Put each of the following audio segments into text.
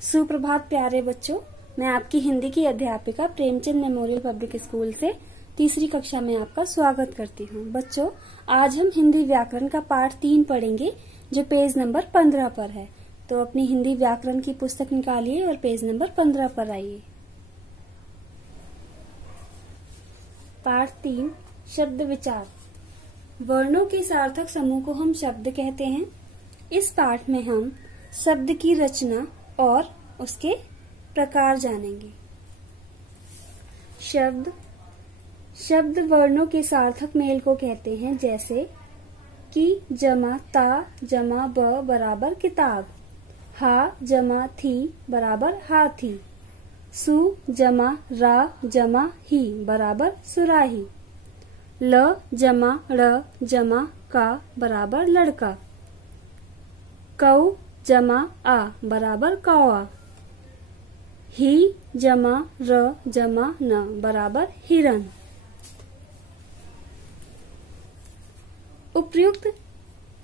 सुप्रभात प्यारे बच्चों, मैं आपकी हिंदी की अध्यापिका प्रेमचंद मेमोरियल पब्लिक स्कूल से तीसरी कक्षा में आपका स्वागत करती हूँ। बच्चों, आज हम हिंदी व्याकरण का पाठ 3 पढ़ेंगे जो पेज नंबर 15 पर है। तो अपनी हिंदी व्याकरण की पुस्तक निकालिए और पेज नंबर 15 पर आइए। पाठ 3 शब्द विचार। वर्णों के सार्थक समूह को हम शब्द कहते हैं। इस पाठ में हम शब्द की रचना और उसके प्रकार जानेंगे। शब्द वर्णों के सार्थक मेल को कहते हैं, जैसे कि जमा ता जमा ब बराबर किताब, हा जमा थी बराबर हाथी, सु जमा रा जमा ही बराबर सुराही, ल जमा ड़ जमा का बराबर लड़का, कौ जमा आ बराबर कौआ, ही जमा र जमा न बराबर हिरन। उपयुक्त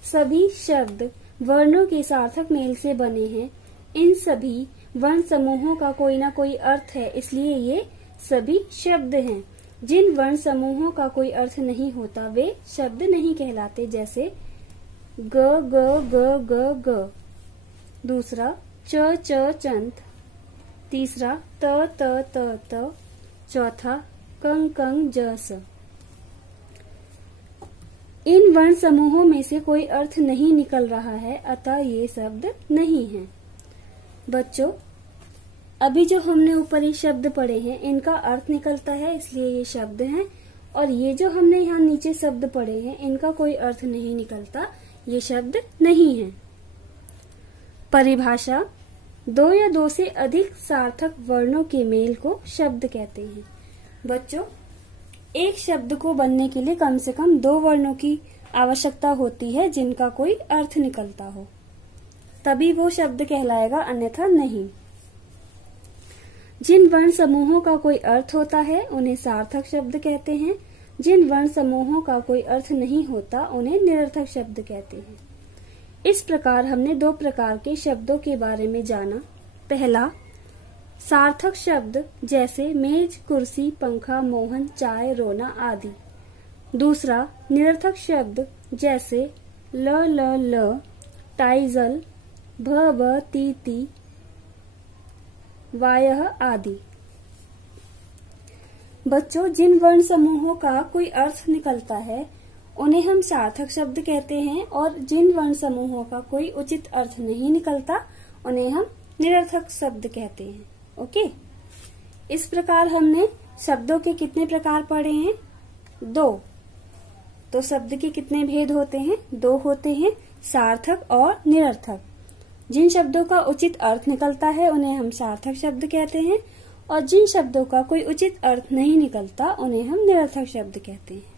सभी शब्द वर्णों के सार्थक मेल से बने हैं। इन सभी वर्ण समूहों का कोई ना कोई अर्थ है, इसलिए ये सभी शब्द हैं। जिन वर्ण समूहों का कोई अर्थ नहीं होता वे शब्द नहीं कहलाते, जैसे ग ग ग ग ग, दूसरा च च चंत, तीसरा त त त त, चौथा कंग कंग जस। इन वर्ण समूहों में से कोई अर्थ नहीं निकल रहा है, अतः ये शब्द नहीं हैं। बच्चों, अभी जो हमने ऊपर ये शब्द पढ़े हैं इनका अर्थ निकलता है, इसलिए ये शब्द हैं। और ये जो हमने यहाँ नीचे शब्द पढ़े हैं इनका कोई अर्थ नहीं निकलता, ये शब्द नहीं है। परिभाषा: 2 या 2 से अधिक सार्थक वर्णों के मेल को शब्द कहते हैं। बच्चों, एक शब्द को बनने के लिए कम से कम 2 वर्णों की आवश्यकता होती है जिनका कोई अर्थ निकलता हो, तभी वो शब्द कहलाएगा, अन्यथा नहीं। जिन वर्ण समूहों का कोई अर्थ होता है उन्हें सार्थक शब्द कहते हैं। जिन वर्ण समूहों का कोई अर्थ नहीं होता उन्हें निरर्थक शब्द कहते हैं। इस प्रकार हमने 2 प्रकार के शब्दों के बारे में जाना। पहला, सार्थक शब्द जैसे मेज, कुर्सी, पंखा, मोहन, चाय, रोना आदि। दूसरा, निरर्थक शब्द जैसे ल ल ल, टाइजल, भ भ ती ती, वायह आदि। बच्चों, जिन वर्ण समूहों का कोई अर्थ निकलता है उन्हें हम सार्थक शब्द कहते हैं, और जिन वर्ण समूहों का कोई उचित अर्थ नहीं निकलता उन्हें हम निरर्थक शब्द कहते हैं। ओके, इस प्रकार हमने शब्दों के कितने प्रकार पढ़े हैं? 2। तो शब्द के कितने भेद होते हैं? 2 होते हैं, सार्थक और निरर्थक। जिन शब्दों का उचित अर्थ निकलता है उन्हें हम सार्थक शब्द कहते हैं, और जिन शब्दों का कोई उचित अर्थ नहीं निकलता उन्हें हम निरर्थक शब्द कहते हैं।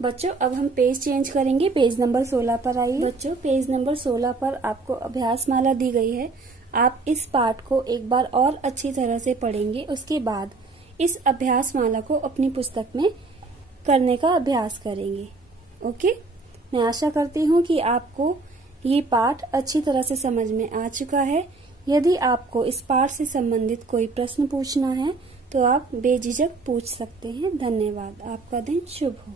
बच्चों, अब हम पेज चेंज करेंगे, पेज नंबर 16 पर आइए। बच्चों, पेज नंबर 16 पर आपको अभ्यास माला दी गई है। आप इस पाठ को एक बार और अच्छी तरह से पढ़ेंगे, उसके बाद इस अभ्यास माला को अपनी पुस्तक में करने का अभ्यास करेंगे। ओके, मैं आशा करती हूँ कि आपको ये पाठ अच्छी तरह से समझ में आ चुका है। यदि आपको इस पाठ से संबंधित कोई प्रश्न पूछना है तो आप बेझिझक पूछ सकते हैं। धन्यवाद। आपका दिन शुभ हो।